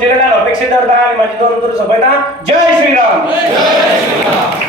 तुमचे अपेक्षित धरता आनी माझी दोन उतर सोंपयता जय श्रीराम.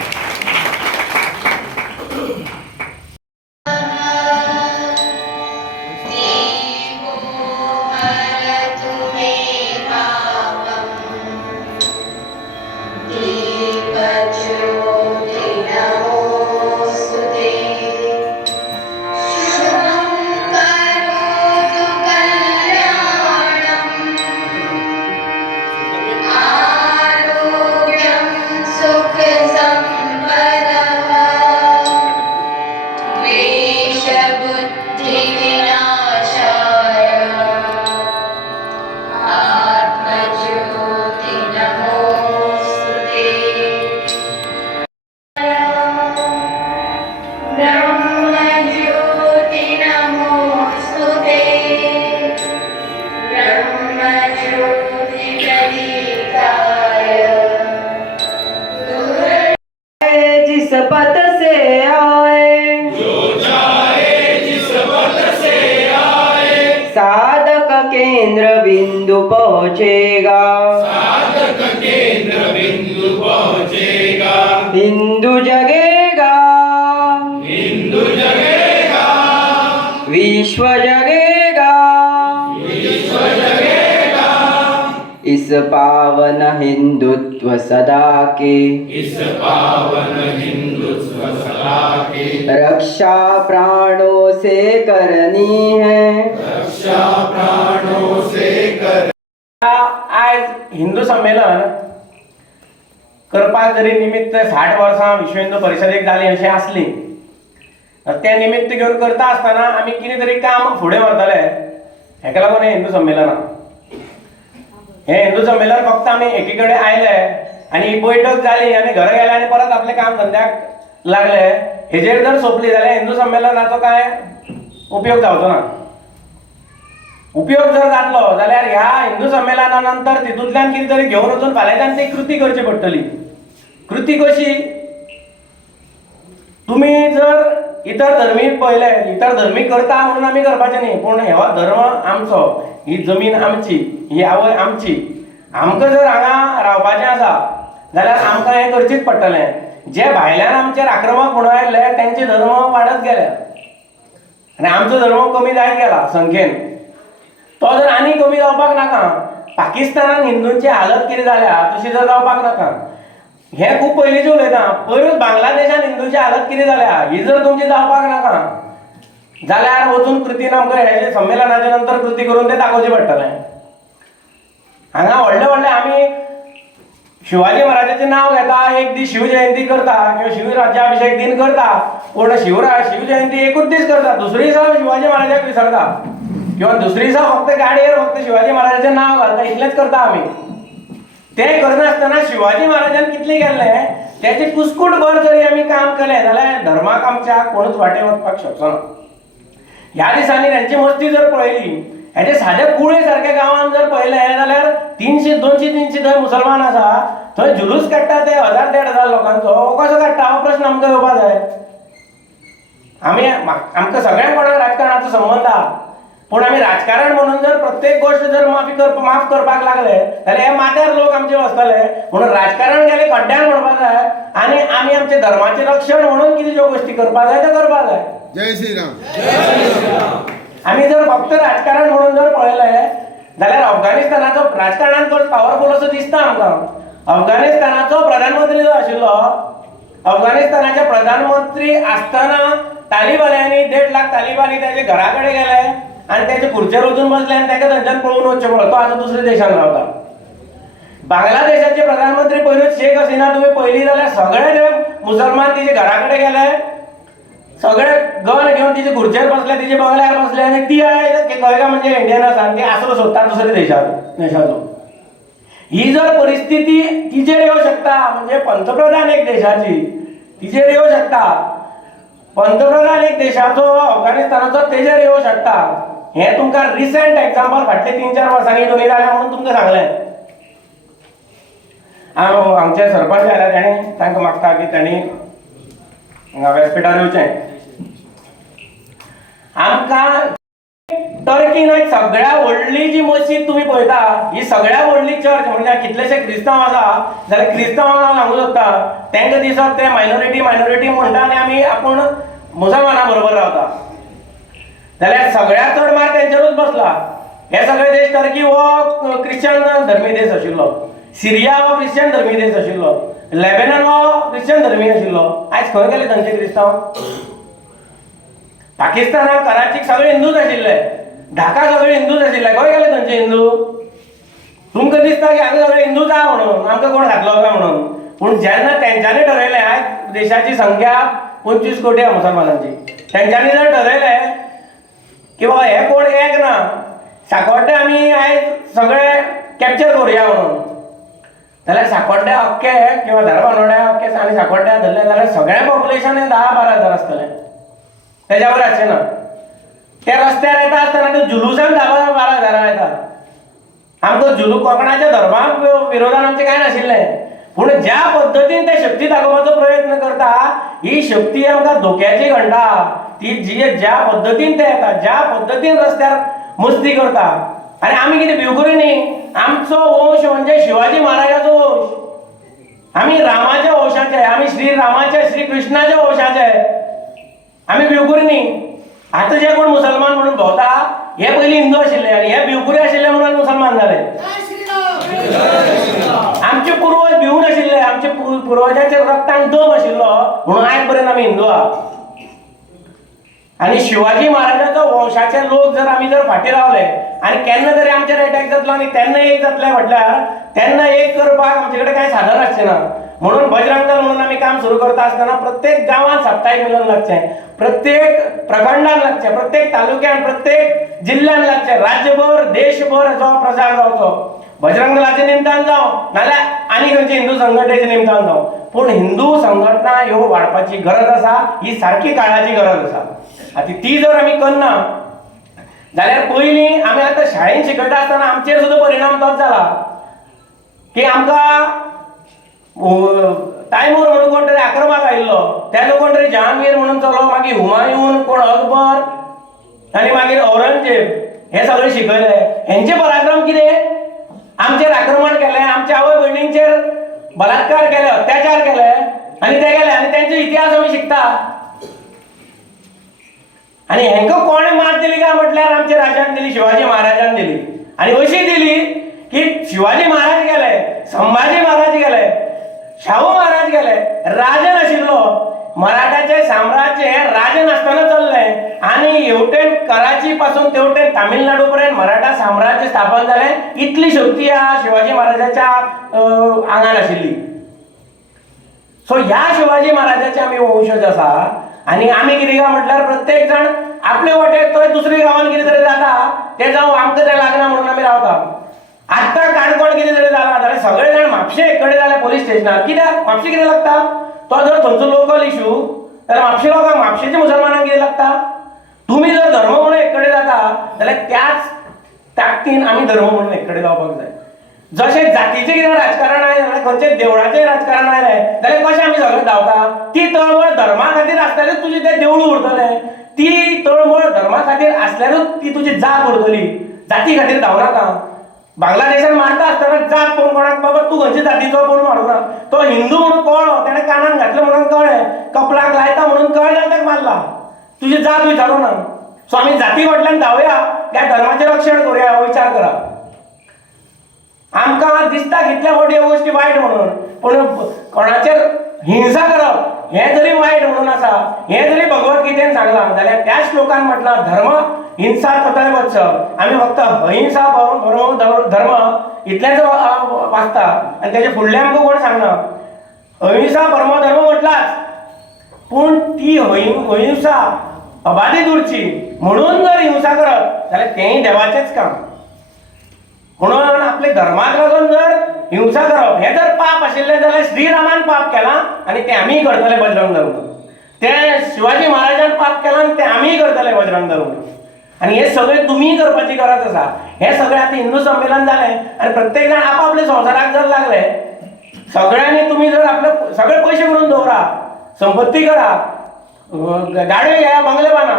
प्राणों से कर आज हिंदू संमेलन करपाक जरी निमित्त साठ वर्सां विश्व हिंदू परिशदेक जाली अशी आसली त्या निमित्त घेवन करता आसतना आमी कितें तरी काम फुडें व्हरतले हेका लागून हें हिंदू संमेलना? हें हिंदू संमेलन फक्त आमी एकीकडे आयले आनी ही बैठक जाली आनी घरा गेले आनी परत आपले काम धंद्याक लागले. हेजेर जर सोंपली जाल्यार हिंदू संमेलनाचो कांय? उपयोग जावचो ना. उपयोग जर जातलो जाल्यार ह्या हिंदू संमेलना नंतर तितूंतल्यान कितें तरी घेवन वचून फाल्यांच्यान ती कृती करची पडटली कृती कशी? तुमी जर इतर धर्मी पळयले इतर धर्मी करता म्हणून आमी करपाचें न्ही पूण हो धर्म आमचो ही जमीन आमची ही आवय आमची. आमकां जर हांगा रावपाचें आसा जाल्यार आमकां हें करचीच पडटलें. जे भायल्यान आमचेर आक्रमक म्हणून आयले तेंचे धर्म वाडत गेले. आनी आमचो धर्म कमी जायत गेला संख्येन तो जर आनी कमी जावपाक नाका पाकिस्तानान हिंदूंची हालत कितें जाल्या तशी जर जावपाक नाका. हे खूब पयलींचें उलयता पयरूच बांगलादेशान हिंदूंची हालत कितें जाल्या ही जर तुमची जावपाक नाका. जाल्यार वचून कृतीन आमकां हे संमेलनाच्या नंतर कृती करून तें दाखोवचें पडटलें. हांगा व्हडले व्हडले आमी शिवाजी महाराजाचें नांव घेता एक दीस शिवजयंती करता किंवा शिवराज्याभिषेक दिन करता. पूण शिवराज शिवजयंती एकूच दीस करता दुसरी दिसा शिवाजी महाराजाक विसरता किंवा दुसरी दिसा फक्त गाडयेर फक्त शिवाजी महाराजाचें नांव घालता इतलेंच करता आमी ते करनासतना शिवाजी महाराजान कितले केल्ले त्याचे कुसकूट भर जरी आमी काम केलें जाल्यार धर्माक आमच्या कोणूच वाटे वचपाक शकचो ना ह्या दिसांनी त्यांची मस्ती जर पळयली हेचे सादे कुळे सारख्या गांवांत जर पळयलें जाल्यार तिनशे दोनशे तिनशे थंय मुसलमान आसा थंय जुलूस काडटा ते हजार देड हजार लोकांचो. हो कसो काडटा हो प्रश्न आमकां येवपा जाय आमी आमकां सगळ्या कोणाक राजकारणाचो संबंध आहा पूण आमी राजकारण म्हणून जर प्रत्येक गोश्ट जर माफी कर माफ करपाक लागले जाल्यार हे माथ्यार लोक आमचे वचतले म्हणून राजकारण गेले खड्ड्यान म्हणपाक जाय. आनी आमी आमचे धर्माचें रक्षण म्हणून कितें ज्यो गोश्टी करपाक जाय त्यो करपाक जाय. जय श्रीराम. आम्ही जर फक्त राजकारण म्हणून जर पळयलें जाल्यार अफगाणिस्तानाचो राजकारणान तो पॉवरफुल असो दिसता आमकां अफगाणिस्तानाचो प्रधानमंत्री जो आशिल्लो अफगाणिस्तानाचे प्रधानमंत्री आसतना तालिबान्यांनी देड लाख तालिबानी त्याच्या घराकडे गेले आनी त्याचे खुर्चेर वचून बसले आनी ताका थंयच्यान पळून वचचें पडलो तो आता दुसऱ्या देशांत रावता बांगलादेशाचे प्रधानमंत्री पयरूच शेख हसिना तुम्ही पहिली जाल्यार सगळे ते मुसलमान तिचे घराकडे गेले. सगळे गण घेऊन तिचे खुर्चेर बसले तिचे बंगल्यार बसले आणि ती आहे की खंय म्हणजे इंडियन आसा आणि ती आसरो सोदता दुसऱ्या देशात देशाचो ही जर परिस्थिती तिचेर येऊ शकता म्हणजे पंतप्रधान एक देशाची तिचेर येऊ शकता. पंतप्रधान एक देशाचो अफगाणिस्तानाचो तेजेर येऊ शकता. हे तुमकां रिसेंट एग्जाम्पल फाटले तीन चार वर्सांनी दोनी जाल्या म्हणून तुमकां सांगलें हांव आमचे सरपंच आयला ताणें तांकां मागता की तांणी हांगा व्यासपीठार येवचें आमकां टर्की तीन सगळ्या व्हडली जी मशीद तुम्ही पळयता ही सगळ्या व्हडली चर्च म्हणजे कितलेशे क्रिस्तांव आसा जाल्यार क्रिस्तांवांना सांगू सोदता तांकां दिसता ते मायनॉरिटी मायनॉरिटी म्हणटा आनी आमी आपूण मुसलमाना बरोबर रावता. जाल्यार सगळ्यात चड मार तेंचेरूच बसला. हे सगळे देश टर्की हो क्रिश्चन धर्मी देश आशिल्लो. सिरिया हो क्रिश्चन धर्मी देश आशिल्लो. लेबेनन हो क्रिश्चन धर्मी आशिल्लो. आयज खंय गेले थंयचे क्रिस्तांव पाकिस्तानात कराची सगळे हिंदूच आशिल्ले ढाका सगळे हिंदूच आशिल्ले खंय गेले थंयचे हिंदू? तुमकां दिसता की आमी सगळे हिंदूच आहा म्हणून. आमकां कोण घातलो काय म्हणून. पूण जेन्ना तेंच्यांनी ठरयलें आयज देशाची संख्या पंचवीस कोटी आहा मुसलमानांची. तेंच्यांनी जर ठरयलें की बाबा हे कोण एक ना साकोड्डे आमी आयज सगळे कॅप्चर करुया म्हणून. जाल्यार साकोड्ड्या अख्खे किंवा धारबानोड्या अख्खे आनी साकोड्ड्या धरले जाल्यार सगळें पॉप्युलेशन हे धा बारा हजार आसतलें तेज्या असे आसचें ना. ते रस्त्यार येता आसतना ते जुलुसान धा बारा हजारा येता आमकां जुलू कोंकणाच्या धर्मा विरोधान आमचें कांय नाशिल्लें पूण ज्या पद्दतीन ते शक्ती दाखोवपाचो प्रयत्न करता ही शक्ती आमकां धोक्याची घंटा. ती जी ज्या पद्दतीन ते येता ज्या पद्दतीन रस्त्यार मस्ती करता. आनी आमी कितें भिवकुरी न्ही आमचो वंश म्हणजे शिवाजी महाराजाचो वंश. आमी रामाच्या वंशाचे आमी श्री रामाचे श्री कृष्णाच्या वंशाचे आमी बिवकुरी न्ही आतां जे कोण मुसलमान म्हणून भोंवता हे पयलीं हिंदू आशिल्ले आनी हे बिवकुरी आशिल्ले म्हणून मुसलमान जाले आमचे पुर्वज भिवून आशिल्ले आमचे पुर्वजाचे रक्तांक रक्तान दम आशिल्लो म्हणून आयज पर्यंत आमी हिंदू आहात आनी शिवाजी महाराजाचो वंशाचे लोक जर आमी जर फाटीं रावले आनी केन्ना तरी आमचेर अटॅक जातलो आनी त्यांना एक जातले म्हटल्यार तेन्ना एक करपाक आमचे कडेन कांय साधन आसचें ना? म्हणून बजरंग दल म्हणून आमी काम सुरू करता आसतना प्रत्येक गांवांत साप्ताहिक मिलन लागचें प्रत्येक प्रखंडान लागचें प्रत्येक तालुक्यान प्रत्येक जिल्ल्यान लागचें राज्यभर देशभर जो प्रचार जावचो बजरंग दलाचे निमतान जावं नाल्या आनी खंयचे हिंदू संघटनेचें निमतान जावं पूण हिंदू संघटना ह्यो वाडपाची गरज आसा ही सारकी काळाची गरज आसा आतां ती जर आमी करना जाल्यार पयलीं आमी आतां शाळेंत शिकयता आसतना आमचेर सुद्दां परिणाम तोच जाला की आमकां तायमूर म्हणून कोण तरी आक्रमक आयिल्लो तेजो कोण तरी जहांगीर म्हणून चलो मागीर हुमायून कोण अकबर आनी मागीर औरंगजेब हे सगळे शिकयले. हेंचे पराक्रम कितें? आमचेर आक्रमण केलें आमच्या आवय भयणींचेर बलात्कार केले अत्याचार केले आनी ते गेले आनी तेंचो इतिहास आमी शिकता. आनी हेंका कोणें मात दिली काय म्हटल्यार आमच्या राजान दिली शिवाजी महाराजान दिली. आनी अशी दिली की शिवाजी महाराज गेले संभाजी महाराज गेले शाहू महाराज गेले राजन आशिल्लो मराठाचे साम्राज्य हे राजन आसतना आणि आनी हेवटेन कराची पासून तेवटेन तामिळनाडू पर्यंत मराठा साम्राज्य स्थापन जालें इतली शक्ती या शिवाजी महाराजाच्या अं, आंगान आशिल्ली सो ह्या शिवाजी महाराजाचे आमी वंशज आसा आनी आमी कितें काय म्हटल्यार प्रत्येक जाण आपले वाटे थंय दुसऱ्या गांवांत कितें तरी जाता. ते जावं आमकां तें लागना म्हणून आमी रावता आत्तां काणकोण कितें तरी जाला जाल्यार सगळे जाण म्हापशे एक कडेन जाल्यार पोलीस स्टेशनार कित्याक म्हापशे कितें लागता? तो जर थंयचो लोकल इशू तर म्हापशे लोकांक म्हापशेच्या मुसलमानांक कितें लागता? तुमी जर धर्म म्हणून एक कडेन जाता जाल्यार त्याच ताकदीन आमी धर्म म्हणून एक कडेन जावपाक जाय जशें जातीचें कितें राजकारण आयलें जाल्यार खंयचें देवळाचें राजकारण आयलें जाल्यार कशें आमी सगळे धांवता? ती तळमळ धर्मा खातीर आसल्यारूच तुजें तें देवूळ उरतलें ती तळमळ धर्मा खातीर आसल्यारूच ती तुजी जात उरतली जाती खातीर धांवनाका बांगलादेशात मारता असताना जात कोण कोणाक? बाबा तूं खंयच्या जातीचो कोण मारूना? तो हिंदू म्हणून कळ्ळो तेणें कानान घातलें म्हणून कळ्ळें कपलाक लायता म्हणून कळ्ळें जाल्यार ताका मारला. तुजी जात विचारू ना. सो आमी जाती फाटल्यान धांवया. त्या धर्माचें रक्षण करुया हो विचार करा. आमकां दिसता कितल्या फावटी ह्यो गोश्टी वायट म्हणून. पूण कोणाचेर हिंसा करप हें जरी वायट म्हणून आसा हें जरी भगवतगीतेन सांगलां जाल्यार त्या श्लोकान म्हटलां धर्म हिंसा तथय वचप आमी फक्त अहिंसा परम धर्म इतलेंच वाचता. आनी तेजे फुडलें आमकां कोण सांगना अहिंसा परमो धर्म म्हटलाच. पूण ती अहिंसा अबाधित उरची. म्हणून जर हिंसा करप जाल्यार तेंय देवाचेंच काम. म्हणून आपले धर्माक लागून जर हिंसा करप हे जर पाप आशिल्ले जाल्यार श्रीरामान पाप केला आनी तें आमीय करतले बजरंग धरून ते शिवाजी महाराजान पाप केला आनी ते आमीय करतले बजरंग धरून आणि आनी हे सगळें तुम्ही करपाची गरज आसा हे सगळें आतां हिंदू संमेलन जालें आनी प्रत्येक जाण आपापल्या संसाराक जर लागले सगळ्यांनी तुमी जर आपले सगळे पयशे म्हणून दवरा संपत्ती करा अं, गाडयो घ्या बंगले बांधा.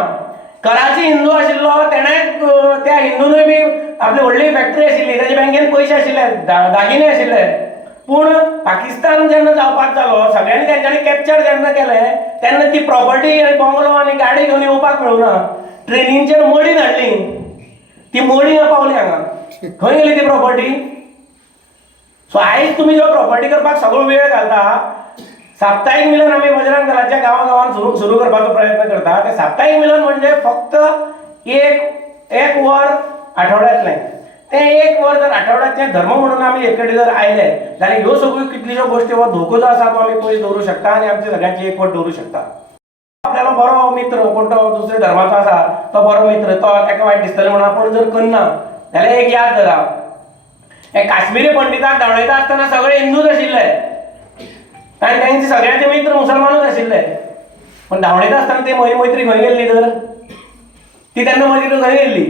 कराची हिंदू आशिल्लो तेणे त्या हिंदूनय बी आपली व्हडली फॅक्टरी आशिल्ली ताच्या बँकेन पयशे आशिल्ले दागिने आशिल्ले पूण पाकिस्तान जेन्ना जावपाक जालो सगळ्यांनी तेंच्यांनी कॅप्चर जेन्ना केलें तेन्ना ती प्रॉपर्टी आनी बंगलो आनी गाडी घेवन येवपाक मेळूना. ट्रेनींचेर मडी धाडली. ती मडी पावली हांगा. खंय गेली ती प्रॉपर्टी सो आयज तुमी जो प्रॉपर्टी करपाक सगळो वेळ घालता साप्ताहिक मिलन आमी बजरंग दलाच्या गांवा गांवांत सुरू सुरू करपाचो प्रयत्न करता ते साप्ताहिक मिलन म्हणजे फक्त एक एक वर आठवड्यातले तें एक वर जर आठवड्यातलें धर्म म्हणून आमी एक कडेन जर आयले जाल्यार ह्यो सगळ्यो कितल्योश्यो गोश्टी हो धोको जो आसा तो आमी पयस दवरू शकता आनी आमच्या सगळ्यांची एकवट दवरूं शकता. आपल्याला बरो मित्र कोण तो दुसऱ्या धर्माचो आसा तो बरो मित्र तो ताका वायट दिसतलें म्हणून आपूण जर करना जाल्यार एक याद धरा. हे काश्मीरी पंडिताक धांवडयता आसतना सगळे हिंदूच आशिल्ले आनी त्यांचे सगळ्यांचे मित्र मुसलमानच आशिल्ले पण धावणेत आसतना ती मै- मैत्री खंय गेल्ली तर? ती तेन्ना मैत्री खंय गेल्ली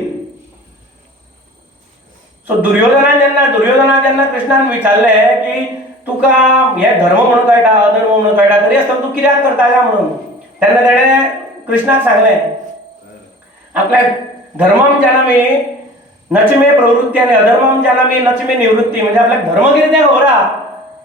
सो दुर्योधनान जेन्ना दुर्योधना जेन्ना कृष्णान विचारलें की तुका हे धर्म म्हणून कळटा अधर्म म्हणून कळटा तरी आसतना तूं कित्याक करता काय म्हणून? तेन्ना तेणें कृष्णाक सांगलें आपल्या धर्मम जानामी नचमे प्रवृत्ती आणि अधर्मम जानामी नचमे निवृत्ती. म्हणजे आपल्याक धर्म कितें तें खबरा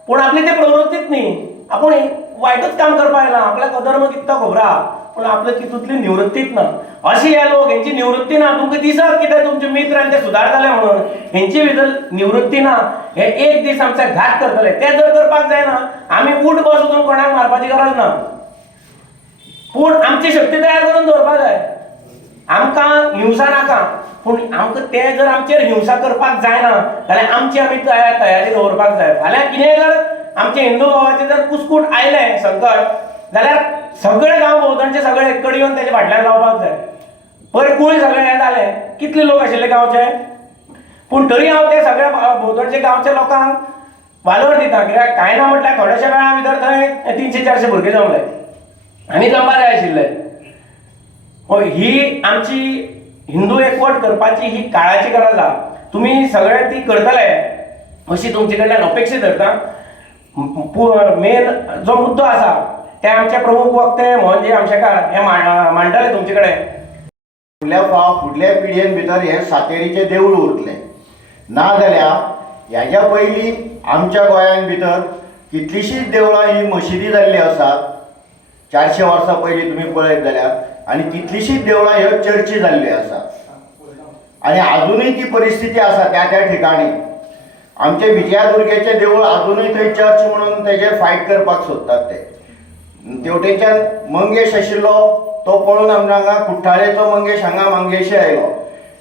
पूण आपली ते प्रवृत्तीच न्ही. आपूण वाईटच काम करपा पाहिला. आपला अधर्म कितें तो खबरा. पूण आपल्या तितूंतली निवृत्तीच ना. अशी हे लोक हेंची निवृत्ती ना तुमकां दिसत कितें तुमचे मित्र आणि ते सुदारताले म्हणून. हेंची भितर निवृत्ती ना हे एक दीस आमच्या घात करतले. ते जर करपाक जायना आमी उठ बसून कोणाक मारपाची गरज ना. पूण आमची शक्ती तयार करून दवरपाक जाय. आमकां हिंसा नाका. पूण आमकां ते जर आमचेर हिंसा करपाक जायना जाल्यार आमची आमी तयार तयारी दवरपाक जाय. फाल्यां कितेंय कर आमचे हिंदू भावाचे जर कुसकूट आयलें संकट जाल्यार सगळे गांव भोंवतणचे सगळे एक कडेन येवन तेच्या फाटल्यान रावपाक जाय. बरें कुळी सगळे हे जाले. कितले लोक आशिल्ले गांवचे? पूण तरी हांव ते सगळ्या भोंवतणचे गांवच्या लोकांक वालोर दिता. कित्याक? कांय ना म्हटल्यार थोड्याशा वेळा भितर थंय तिनशे चारशे भुरगे जमले आनी जमपा जाय आशिल्ले. हो ही आमची हिंदू एकवट करपाची ही काळाची गरज आहा तुम्ही सगळे ती करतले अशी तुमचे कडल्यान अपेक्षा धरता. मेन जो मुद्दो आसा ते आमचे प्रमुख वक्ते मोहनजी आमशेकार हे मा- मांडटले तुमचे कडेन फुडल्या फाव फुडल्या पिळयेन भितर हे सातेरीचे देवूळ उरतलें नाजाल्यार ह्याच्या पयलीं आमच्या गोंयान भितर कितलींशींच देवळां ही मशिदी जाल्ली आसात चारशे वर्सां पयलीं तुमी पळयत जाल्यार आनी कितलींशींच देवळां ह्यो चर्ची जाल्ल्यो आसात आनी आजुनूय ती परिस्थिती आसा त्या त्या ठिकाणी आमच्या विजयादुर्गेचे देवूळ अजुनूय थंय चर्च म्हणून तेजे फायट करपाक सोदतात ते. तेवटेच्यान मंगेश आशिल्लो तो पळोवन आमच्या हांगा कुठ्ठाळेचो मंगेश हांगा मंगेशी आयलो.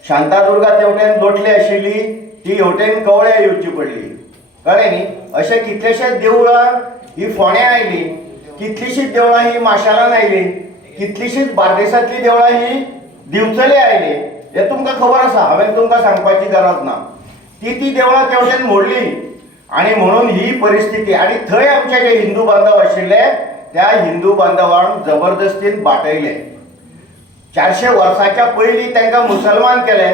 शांतादुर्गा तेवटेन लोटली आशिल्ली ती हेवटेन कवळ्या येवची पडली. कळ्ळें न्ही? अशें कितलेशेच देवळां ही फोण्या आयली कितलींशींच देवळां ही माशेलान आयली कितलींशींच बार्देसांतली देवळां ही दिवचले आयली. हे तुमकां खबर आसा हांवें तुमकां सांगपाची गरज ना. ती ती देवळां तेवटेन मोडली. आणि म्हणून ही परिस्थिती आणि थंय आमचे जे हिंदू बांधव आशिल्ले त्या हिंदू बांधवांक जबरदस्तीन बाटयले चारशे वर्साच्या पयलीं तांकां मुसलमान केले.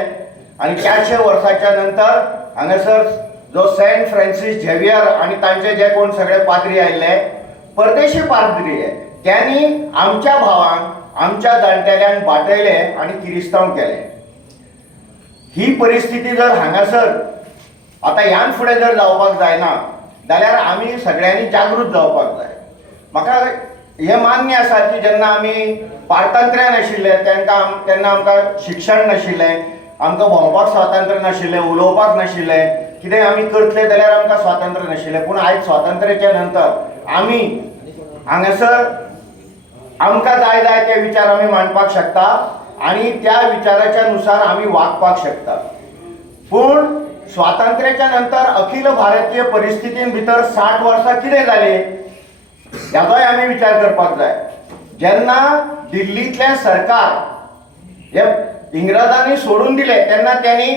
आनी चारशे वर्साच्या नंतर हांगासर जो सेंट फ्रान्सिस झेवियर आनी तांचे जे कोण सगळे पाद्री आयिल्ले परदेशी पाद्री त्यांनी आमच्या भावांक आमच्या जाणटेल्यांक बाटयले आनी किरिस्तांव केले. ही परिस्थिती जर हांगासर आता ह्यान फुडें जर जावपाक जायना जाल्यार आमी सगळ्यांनी जागृत जावपाक जाय. म्हाका हें मान्य आसा की जेन्ना आमी पारतंत्र्यान आशिल्ले तेंकां तेन्ना आमकां शिक्षण नाशिल्लें आमकां भोंवपाक स्वातंत्र्य नाशिल्लें उलोवपाक नाशिल्लें कितें आमी करतले जाल्यार आमकां स्वातंत्र्य नाशिल्लें. पूण आयज स्वातंत्र्याच्या नंतर आमी हांगासर आमकां जाय जाय ते विचार आमी मांडपाक शकता. आनी त्या विचाराच्या नुसार आमी वागपाक शकता. पूण स्वातंत्र्याच्या नंतर अखिल भारतीय परिस्थितीन भितर साठ वर्सां कितें जाली ह्याचोय आमी विचार करपाक जाय. जेन्ना दिल्लीतलें सरकार हे इंग्रजांनी सोडून दिले तेन्ना त्यांनी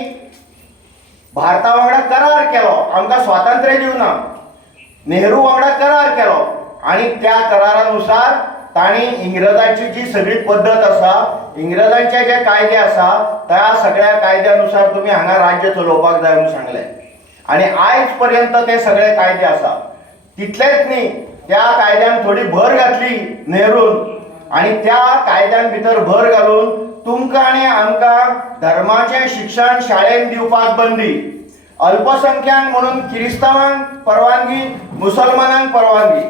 भारता वांगडा करार केलो. आमकां स्वातंत्र्य दिवना नेहरू वांगडा करार केलो. आनी त्या करारानुसार तांणी इंग्रजांची जी सगळी पद्दत आसा इंग्रजांचे जे कायदे आसा त्या सगळ्या कायद्यानुसार तुमी हांगा राज्य चलोवपाक जाय म्हणून सांगलें. आनी आयज पर्यंत ते सगळे कायदे आसा तितलेच न्ही त्या कायद्यान थोडी भर घातली नेहरून. आनी त्या कायद्यान भितर भर घालून तुमकां आनी आमकां धर्माचें शिक्षण शाळेन दिवपाक बंदी. अल्पसंख्याक म्हणून किरिस्तावांक परवानगी मुसलमानांक परवानगी.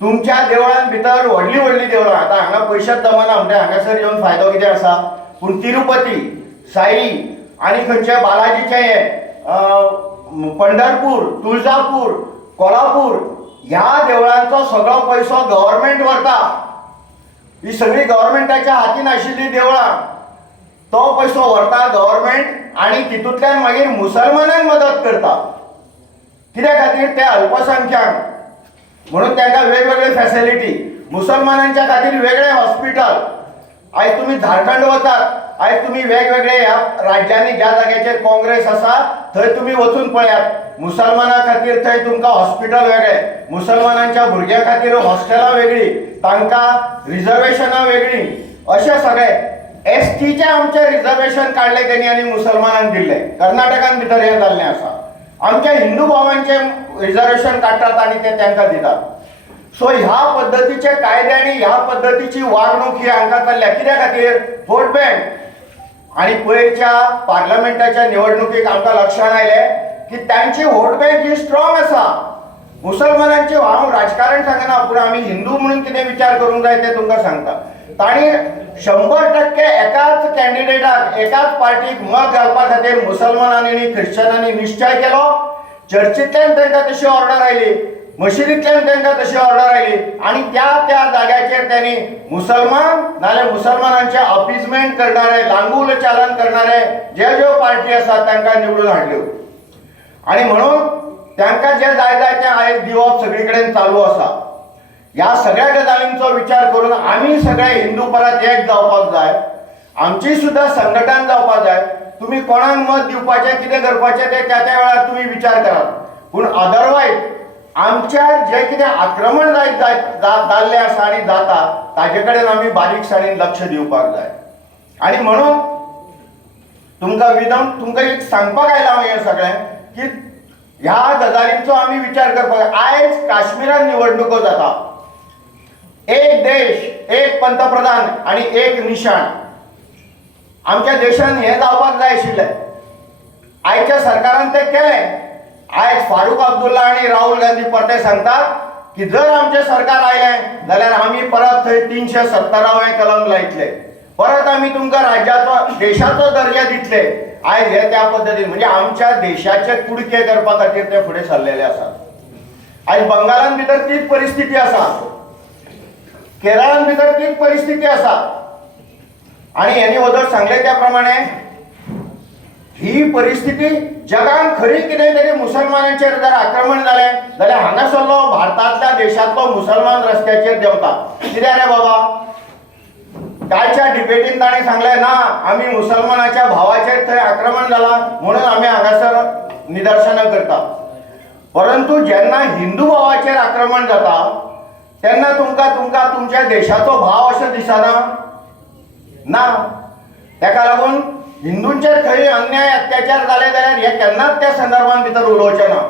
तुमच्या देवळांत भितर व्हडली व्हडली देवळां. आतां हांगा पयशेच जमना म्हणजे हांगासर येवन फायदो कितें आसा? पूण तिरुपती साई आनी खंयचे बालाजीचे हे पंढरपूर तुळजापूर कोल्हापूर ह्या देवळांचो सगळो पयसो गव्हर्मेंट व्हरता. ही सगळी गव्हर्मेंटाच्या हातीन आशिल्ली देवळां. तो पयसो व्हरता गव्हर्मेंट आनी तितूंतल्यान मागीर मुसलमानांक मदत करता. कित्या खातीर? ते अल्पसंख्यांक म्हणून त्यांना वेगवेगळे फॅसिलिटी मुसलमानांच्या खातीर वेगळे हॉस्पिटल आयज तुमी झारखंड वतात. आयज तुमी वेगवेगळे ह्या राज्यांनी ज्या जाग्याचेर काँग्रेस आसा थंय तुमी वचून पळयात. मुसलमाना खातीर थंय तुमकां हॉस्पिटल वेगळे. मुसलमानांच्या भुरग्यां खातीर हॉस्टेलां वेगळी. तांकां रिजर्वेशनां वेगळी. अशें सगळें. एस टीचे आमचे रिजर्वेशन काडलें तेणी आनी मुसलमानांक दिल्लें कर्नाटकान भितर हें जाल्लें आसा. आमच्या हिंदू भावांचे रिजर्वेशन काडटात आणि ते तांकां दितात. सो ह्या पद्दतीचे कायदे आणि ह्या पद्दतीची वागणूक ही हांकां चल्ल्या कित्या खातीर वोट बँक आणि पयरच्या पार्लमेंटाच्या निवडणुकीक आमकां लक्षांत आयलें की तांची वोट बँक ही स्ट्रॉंग आसा मुसलमानांची हांव राजकारण सांगना पूण आमी हिंदू म्हणून कितें विचार करूंक जाय ते तुमकां सांगता. तांणी शंबर टक्के एकाच कॅन्डिडेटाक एकाच पार्टीक मत घालपा खातीर मुसलमानांनी क्रिश्चनांनी ख्रिश्चनांनी निश्चय केलो. चर्चींतल्यान तांकां तशी ऑर्डर आयली मशिदींतल्यान तांकां तशी ऑर्डर आयली आनी त्या त्या जाग्याचेर त्यांनी मुसलमान नाजाल्यार मुसलमानांचे अपिजमेंट करणारे लांगूल चालन करणारे जे ज्यो पार्टी आसात तांकां निवडून हाडल्यो आणि म्हणून तांकां जे जाय जाय तें आयज दिवप सगळी कडेन चालू आसा ह्या सगळ्या गजालींचो विचार करून आमी सगळे हिंदू परत एक जावपाक जाय. आमची सुद्दां संघटन जावपाक जाय. तुमी कोणाक मत दिवपाचें कितें करपाचें तें त्या त्या वेळार तुमी विचार करात पूण अदरवायज आमच्या जे कितें आक्रमण जायत जाय जा- जाल्लें आसा आनी जाता ताजे कडेन आमी बारीकसाणेन लक्ष दिवपाक जाय. आनी म्हणून तुमकां विदम तुमकां एक सांगपाक आयला हांव हें सगळें की ह्या गजालींचो आमी विचार करपाक आयज काश्मीरान निवडणुको जाता. एक देश एक पंतप्रधान आणि एक निशाण. आमच्या देशान हें जावपाक जाय आशिल्लें आयच्या सरकारान तें केलें आयज फारूक अब्दुल्ला आणि राहुल गांधी परते सांगतात की जर आमचें सरकार आयलें जाल्यार आमी परत थंय तीनशे सत्तरावे कलम लायतले. परत आमी तुमकां राज्याचो देशाचो दर्जा दितले. आयज हे त्या पद्दतीन म्हणजे आमच्या देशाचे कुडके करपा खातीर ते फुडें सरलेले आसात. आयज बंगालान भितर तीच परिस्थिती आसा. केरळान भितर तीच परिस्थिती आसा आणि यांनी वदर सांगले त्या प्रमाणे ही परिस्थिती जगान खरी कितें तरी मुसलमानांचेर जर आक्रमण जालें जाल्यार हांगासरलो भारतांतल्या देशांतलो मुसलमान रस्त्याचेर देंवता. कित्याक रे बाबा? कालच्या डिबेटीन ताणें सांगलें ना आमी मुसलमानाच्या भावाचेर थंय आक्रमण जालां म्हणून आमी हांगासर निदर्शनां करता. परंतु जेन्ना हिंदू भावाचेर आक्रमण जाता तेन्ना तुमकां तुमकां तुमच्या देशाचो भाव असो दिसना? ना. तेका लागून हिंदूंचेर खंय अन्याय अत्याचार जाले जाल्यार हे केन्नाच त्या संदर्भान भितर उलोवचें ना.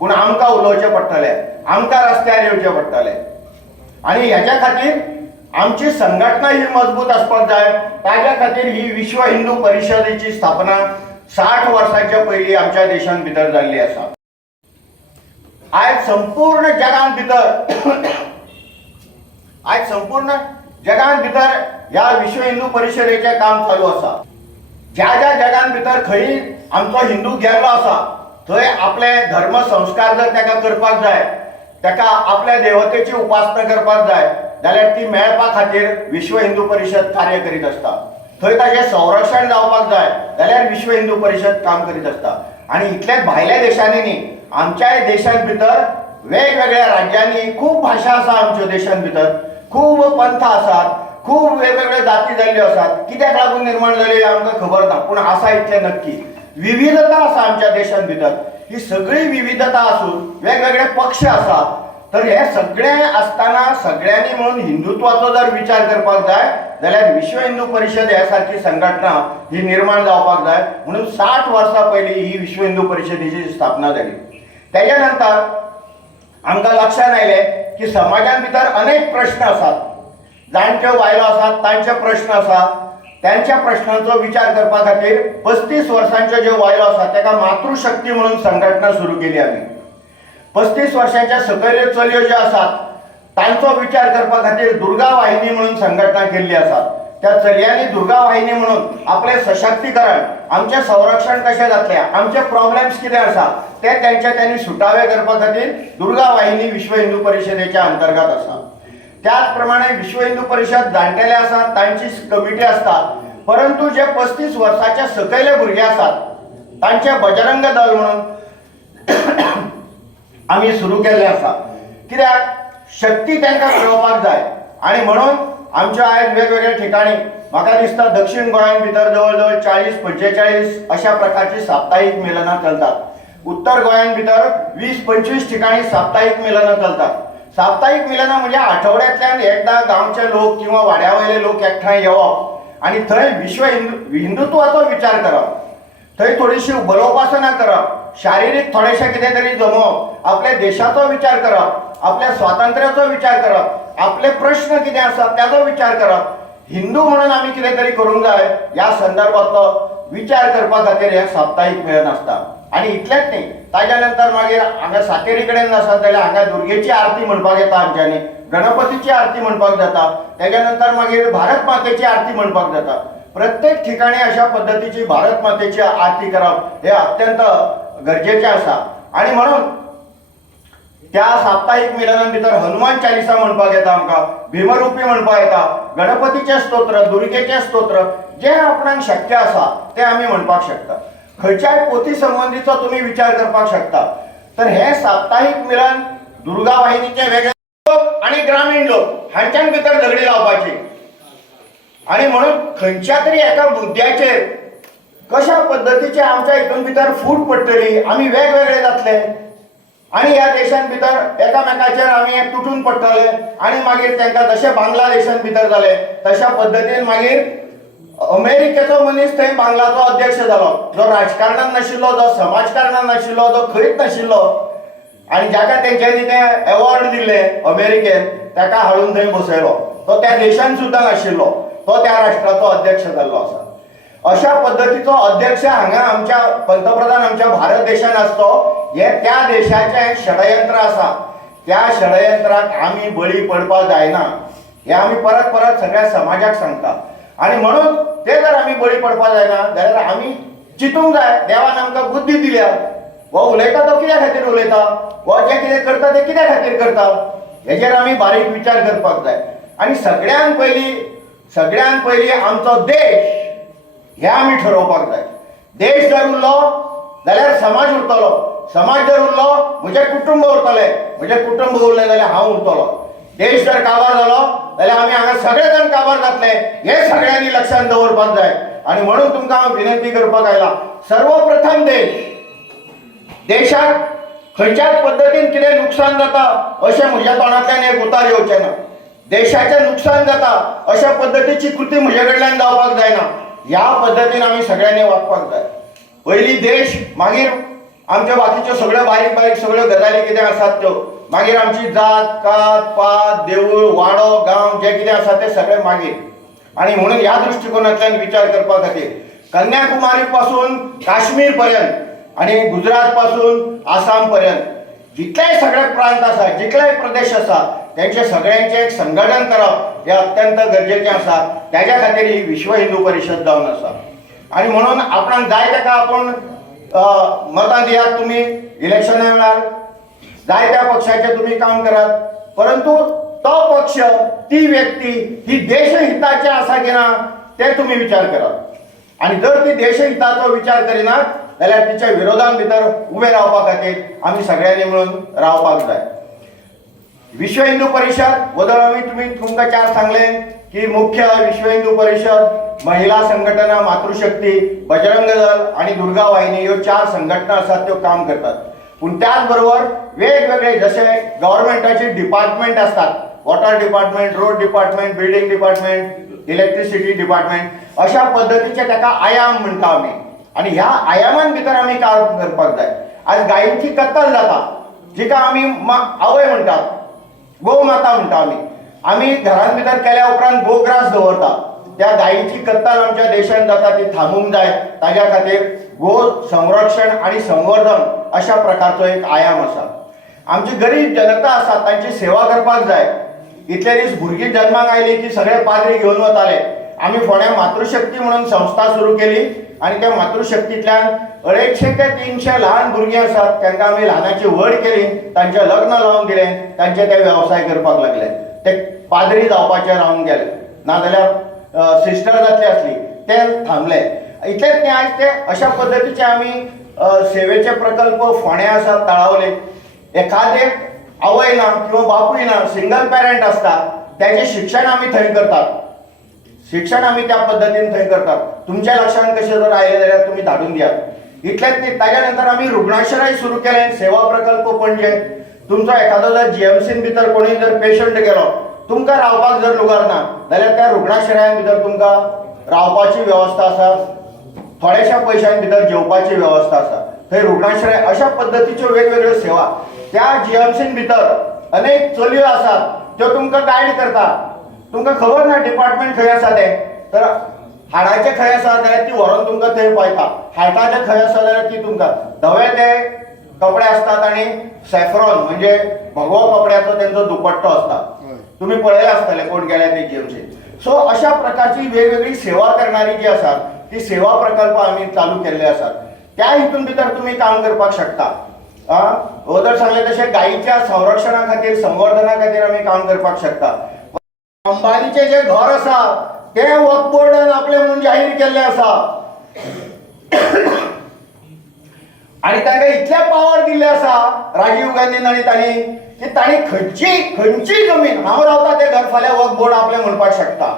पूण आमकां उलोवचें पडटलें. आमकां रस्त्यार येवचें पडटलें. आनी हेच्या खातीर आमची संघटना ही मजबूत आसपाक जाय. ताज्या खातीर ही विश्व हिंदू परिशदेची स्थापना साठ वर्सांच्या पयलीं आमच्या देशांत भितर जाल्ली आसा. आयज संपूर्ण जगांत भितर आयज संपूर्ण जगान भितर ह्या विश्व हिंदू परिशदेचें काम चालू आसा ज्या ज्या जगान भितर खंय आमचो हिंदू गेल्लो आसा थंय आपले धर्म संस्कार जर ताका करपाक जाय ताका आपल्या देवतेची उपासना करपाक जाय जाल्यार ती मेळपा खातीर विश्व हिंदू परिशद कार्य करीत आसता थंय ताचें संरक्षण जावपाक जाय जाल्यार विश्व हिंदू परिशद काम करीत आसता आनी इतल्याच भायल्या देशांनी न्ही आमच्याय देशांत भितर वेगवेगळ्या राज्यांनी खूब भाशा आसा आमच्या देशांत भितर खूब पंथ आसात खूब वेगवेगळ्यो जाती जाल्ल्यो आसात कित्याक लागून निर्माण जाल्यो आमकां खबर ना पूण आसा इतलें नक्की. विविधता आसा आमच्या देशांत भितर. ही सगळी विविधता आसून वेगवेगळे पक्ष आसात. तर हे सगळें आसतना सगळ्यांनी म्हणून हिंदुत्वाचो जर विचार करपाक जाय जाल्यार विश्व हिंदू परिशद ह्या सारकी संघटना ही निर्माण जावपाक जाय म्हणून साठ वर्सां पयलीं ही विश्व हिंदू परिशदेची स्थापना जाली. तेज्या नंतर आमकां लक्षांत आयलें की समाजान भितर अनेक प्रश्न आसात जाणट्यो बायलो आसात तांचे प्रश्न आसात त्यांच्या प्रश्नांचो विचार करपा खातीर पस्तीस वर्सांच्यो ज्यो बायलो आसात ताका मातृशक्ती म्हणून संघटना सुरू केली आमी. पस्तीस वर्षांच्या सकयल्यो चलयो ज्यो आसात तांचो विचार करपा खातीर दुर्गा वाहिनी म्हणून संघटना केल्ली आसा त्या चलयांनी दुर्गा वाहिनी म्हणून आपले सशक्तीकरण आमचे संरक्षण कशें जातलें आमचे प्रॉब्लेम्स कितें आसा ते तेंचे त्यांनी सुटावे करपा खातीर दुर्गा वाहिनी विश्व हिंदू परिशदेच्या अंतर्गत आसा त्याच प्रमाणे विश्व हिंदू परिषद जाणटेले आसात तांची कमिटी आसता परंतु जे पस्तीस वर्साचे सकयले भुरगे आसात तांचे बजरंग दल म्हणून आम्ही सुरू केल्ले आसा कित्याक? शक्ती तांकां कळोवपाक जाय. आनी म्हणून आमच्या आयज वेगवेगळ्या ठिकाणी. म्हाका दिसता दक्षिण गोंयांत भितर जवळ जवळ चाळीस पंचेचाळीस अशा प्रकारची साप्ताहिक मेलनां चलतात. उत्तर गोंयांत भितर वीस पंचवीस ठिकाणी साप्ताहिक मेलनां चलतात. साप्ताहिक मिलनां म्हणजे आठवड्यांतल्यान एकदा गांवचे लोक किंवा वाड्यावयले लोक एकठांय येवप आनी थंय विश्व हिंदू हिंदुत्वाचो विचार करप. थंय थोडीशी बलोपासना करप शारिरीक थोडेशें कितें तरी जमोवप आपल्या देशाचो विचार करप आपल्या स्वातंत्र्याचो विचार करप आपले प्रश्न कितें आसात त्याचो विचार करप हिंदू म्हणून आमी कितें तरी करूंक जाय ह्या संदर्भातलो विचार करपा खातीर हें साप्ताहीक मेळन आसता आनी इतलेंच न्ही ताज्या नंतर मागीर हांगा सातेरी कडेन आसा जाल्यार हांगा दुर्गेची आरती म्हणपाक येता आमच्यांनी गणपतीची आरती म्हणपाक जाता तेज्या नंतर मागीर भारत मातेची आरती म्हणपाक जाता प्रत्येक ठिकाणी अशा पद्धतीची भारत मातेची आरती करप हे अत्यंत गरजेचे आसा आणि म्हणून त्या साप्ताहिक मिलनां भितर हनुमान चालिसा म्हणपाक येता आमकां भीमरूपी म्हणपाक येता गणपतीचे स्तोत्र दुर्गेचे स्तोत्र जे आपणाक शक्य आसा ते आमी म्हणपाक शकता. खंयच्याय पोथी संबंदीचो तुमी विचार करपाक शकता. तर हे साप्ताहिक मिलन दुर्गा वाहिनीचे वेगळे लोक आणि ग्रामीण लोक हांच्यान भितर झगडी लावपाची. आणि म्हणून खंयच्या तरी एका मुद्द्याचेर कशा पद्धतीचे आमच्या हितून भितर फूट पडटली आमी वेगवेगळे जातले. आणि ह्या देशां भितर एकामेकाचेर आमी तुटून पडटले आणि मागीर त्यांना जशें बांगलादेशान भितर जाले तशा पद्दतीन मागीर अमेरिकेचो मनीस थंय बांगलाचो अध्यक्ष जालो. जो राजकारणान नाशिल्लो जो समाजकारणान नाशिल्लो जो खंयच नाशिल्लो आणि ज्याका त्यांच्यानी ते अवॉर्ड दिले अमेरिकेन ताका हाडून थंय बसयलो. तो त्या देशान सुद्दां नाशिल्लो. तो त्या राष्ट्राचो अध्यक्ष जाल्लो आसा अशा पद्धतीचो अध्यक्ष हांगा आमच्या पंतप्रधान आमच्या भारत देशान आसतो हे त्या देशाचे षडयंत्र आसा त्या षडयंत्राक आमी बळी पडपाक जायना. हे आमी परत परत सगळ्या समाजाक सांगता. आणि म्हणून ते जर आमी बळी पडपाक जायना जाल्यार आमी चिंतूंक जाय देवान आमकां बुद्धी दिल्या. वो उलयता तो कित्या खातीर उलयता? वो जे कितें करता ते कित्या खातीर करता? हेजेर आमी बारीक विचार करपाक जाय. आनी सगळ्यांत पयलीं सगळ्यात पयलीं आमचो देश हे आमी ठरोवपाक जाय देश जर उरलो जाल्यार समाज उरतलो. समाज जर उरलो म्हजे कुटुंब उरतले. म्हजे कुटुंब उरले जाल्यार हांव उरतलो. देश जर काबार जालो जाल्यार आमी हांगा सगळे जाण काबार जातले हे सगळ्यांनी लक्षात दवरपाक जाय आनी म्हणून तुमकां हांव विनंती करपाक आयला सर्वप्रथम देश. देशात खंयच्याच पद्दतीन कितें नुकसान जाता अशें म्हज्या तोंडांतल्यान एक उतार येवचें ना. देशाचें नुकसान जाता अशा पद्दतीची कृती म्हजे कडल्यान जावपाक जायना. ह्या पद्दतीन आमी सगळ्यांनी वागपाक जाय. पयलीं देश मागीर आमच्यो बाकीच्यो सगळ्यो बारीक बारीक सगळ्यो गजाली कितें आसात त्यो? मागीर आमची जात कात पात देवूळ वाडो गांव जे कितें आसा ते सगळे मागीर. आणि म्हणून ह्या दृष्टिकोनांतल्यान विचार करपा खातीर कन्याकुमारी पासून काश्मीर पर्यंत आणि गुजरात पासून आसाम पर्यंत जितलेय सगळे प्रांत आसा जितलेय प्रदेश आसा त्यांचे सगळ्यांचे एक संघटन करप हे अत्यंत गरजेचें आसा त्याच्या खातीर ही विश्व हिंदू परिशद जावन आसा आणि म्हणून आपणाक जाय ताका आपूण मतां दियात तुमी इलेक्शना वेळार जाय त्या पक्षाचे तुम्ही काम करात. परंतु तो पक्ष ती व्यक्ती ही देशहिताची आसा की ना ते तुम्ही विचार करात आणि जर ती देशहिताचो विचार करिनात जाल्यार तिच्या विरोधान भितर उबे रावपा खातीर आमी सगळ्यांनी मिळून रावपाक जाय विश्व हिंदू परिषद वदळमी तुम्ही तुमकां चार सांगले की मुख्य विश्व हिंदू परिषद महिला संघटना मातृशक्ती बजरंग दल आणि दुर्गा वाहिनी ह्यो चार संघटना आसात त्यो काम करतात. पूण त्याच बरोबर वेगवेगळे जसे गव्हर्नमेंटाचे डिपार्टमेंट असतात water department road department building department electricity department अशा पद्धतीचे ताका आयाम म्हणता आमी आणि ह्या आयामान भितर आमी काम करपाक जाय. आज गायींची कत्तल जाता जिका आमी मा- आवय म्हणटात गोमाता म्हणटा आमी आमी घरांत भितर केल्या उपरांत गोग्रास दवरता त्या गायीची कत्तल आमच्या देशांत जाता ती थांबूंक जाय. ताज्या खातीर गो संरक्षण आणि संवर्धन अशा प्रकारचो एक आयाम आसा आमची गरीब जनता आसा तांची सेवा करपाक जाय. इतले दीस भुरगीं जल्माक आयली की सगळे पाद्री घेवन वताले. आमी फोण्या मातृशक्ती म्हणून संस्था सुरू केली. आणि त्या मातृशक्तींतल्यान अडेचशे ते तीनशे ल्हान भुरगीं आसात त्यांना आमी ल्हानाची व्हड केली. तांचें लग्न लावन दिले. तांचे ते वेवसाय करपाक लागले. ते पादरी जावपाचे रावून गेले. नाजाल्यार सिस्टर जातली आसली ते थांबले. इतलेच ते आयज ते अशा पद्दतीचे आमी सेवेचे प्रकल्प फोणे आसात तळावले. एखादे आवय ना किंवा बापूय ना सिंगल पेरंट आसता त्याचे शिक्षण आमी थंय करतात. शिक्षण आम्ही त्या पद्धतीने थंय करतात. तुमच्या लक्षात कसे जर आले जाल्यार तुम्ही धाडून दियात इतलेच नाही त्याच्यानंतर आम्ही रुग्णाश्रय सुरू केले सेवा प्रकल्प पणजे तुमचो एखादो जर जीएमसीन भितर कोणी जर पेशंट गेलो तुमकां रावपाक जर लुगार ना जाल्यार त्या रुग्णाश्रया भितर तुमकां रावपाची वेवस्था आसा. थोड्याशा पयशां भितर जेवपाची वेवस्था आसा. थंय रुग्णाश्रय अशा पद्दतीच्यो वेगवेगळ्यो सेवा. त्या जीएमसीन भितर अनेक चलयो आसात त्यो तुमकां गायड करतात. तुमकां खबर ना डिपार्टमेंट खंय आसा ते? तर हाडाचे खंय आसा जाल्यार ती व्हरोन तुमकां थंय पळयता. हार्टाचे खंय आसा जाल्यार ती तुमकां. धवे ते कपडे असतात आणि सॅफ्रॉन म्हणजे भगवो कपड्याचो त्यांचो दुपट्टो असता. हय. तुम्ही पळयले आसतले कोण गेले ते जीएमसी सो अशा प्रकारची वेगवेगळी सेवा करणारी जी आसात ती सेवा प्रकल्प आम्ही चालू केल्ले आसात. त्या हितून भितर तुम्ही काम करपाक शकता? अगोदर सांगले तशे गायीच्या संरक्षणा खातीर संवर्धना खातीर आमी काम करपाक शकता. अंबानीचे जे घर आसा ते वक्फ बोर्डान आपले म्हणून जाहीर केल्ले आसा आणि तांकां इतले पावर दिल्ले आसा राजीव गांधीन आणि तांणी की तांणी खंयची खंयची जमीन हांव रावता ते घर फाल्यां वक्फ बोर्ड आपले म्हणपाक शकता.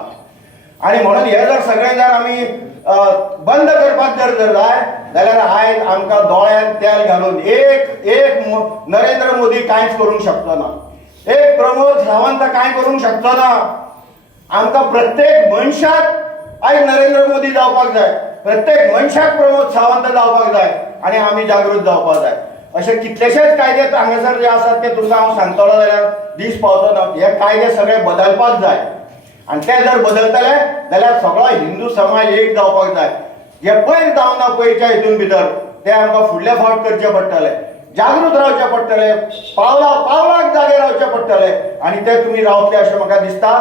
आणि म्हणून हे जर सगळें जर आमी बंद करपाक जर जर जाय जाल्यार आयज आमकां दोळ्यांत तेल घालून एक एक नरेंद्र मोदी कांयच करूंक शकतो ना. हे प्रमोद सावंत कांय करूंक शकतो ना? आमकां प्रत्येक मनशाक आयज नरेंद्र मोदी जावपाक जाय. प्रत्येक मनशाक प्रमोद सावंत जावपाक जाय आणि आमी जागृत जावपाक जाय. अशे कितलेशेच कायदे हांगासर जे आसात ते तुमकां हांव सांगतलो जाल्यार दीस पावतो ना. हे कायदे सगळे बदलपाक जाय. आणि ते जर बदलतले जाल्यार सगळो हिंदू समाज एक जावपाक जाय. जे पयर जावना पयच्या हितून भितर ते आमकां फुडले फावट करचे पडटले. जागृत रावचे पडटले पावला पावलाक जागे रावचे पडटले आणि ते तुमी रावतले अशें म्हाका दिसता.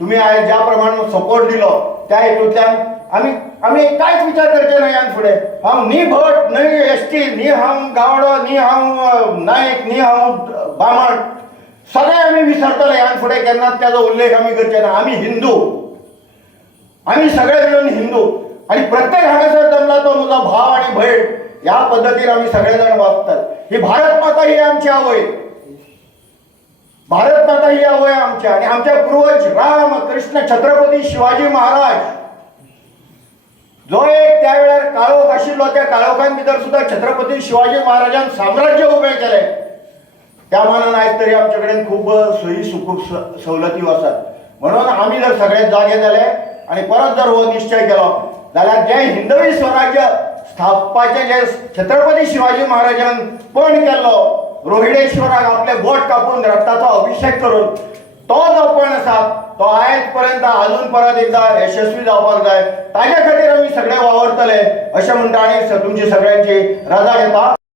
तुमी आयज ज्या प्रमाण सपोर्ट दिलो त्या हेतूंतल्यान आमी आमी कांयच विचार करचे ना ह्यान फुडें हांव न्ही भट न्हय एस टी न्ही हांव गावडो न्ही हांव नायक न्ही हांव बामण. सगळे आमी विसरतले ह्यान फुडें केन्नाच त्याचो उल्लेख आमी करचे ना आमी हिंदू. आम्ही सगळे मिळून हिंदू. आणि प्रत्येक हांगासर जमला तो म्हजो भाव आणि भयण ह्या पद्धतीन आम्ही सगळेजण वागतात ही भारत माता ही आमची आवय. भारत माता ही आवय आमच्या आणि आमच्या पूर्वज राम कृष्ण छत्रपती शिवाजी महाराज. जो एक त्यावेळेर काळोख आशिल्लो त्या काळोखान भितर सुद्धा छत्रपती शिवाजी महाराजान साम्राज्य उभे केले. त्या मानान आयज तरी आमचे कडेन खूब सोयी सुखूप स- सवलती आसात म्हणून आमी जर सगळे जागे जाले आणि परत जर हो निश्चय केलो. जाल्यार जे हिंदवी स्वराज्य. स्थापपाचे जे छत्रपती शिवाजी महाराजान पण केल्लो रोहिडेश्वराक आपले बोट कापून रक्ताचो अभिषेक करून तो जो पण आसा तो आयज पर्यंत अजून परत एकदा यशस्वी जावपाक जाय ताज्या खातीर आमी सगळे वावरतले अशें म्हणटा आनी तुमची सगळ्यांची रजा घेता.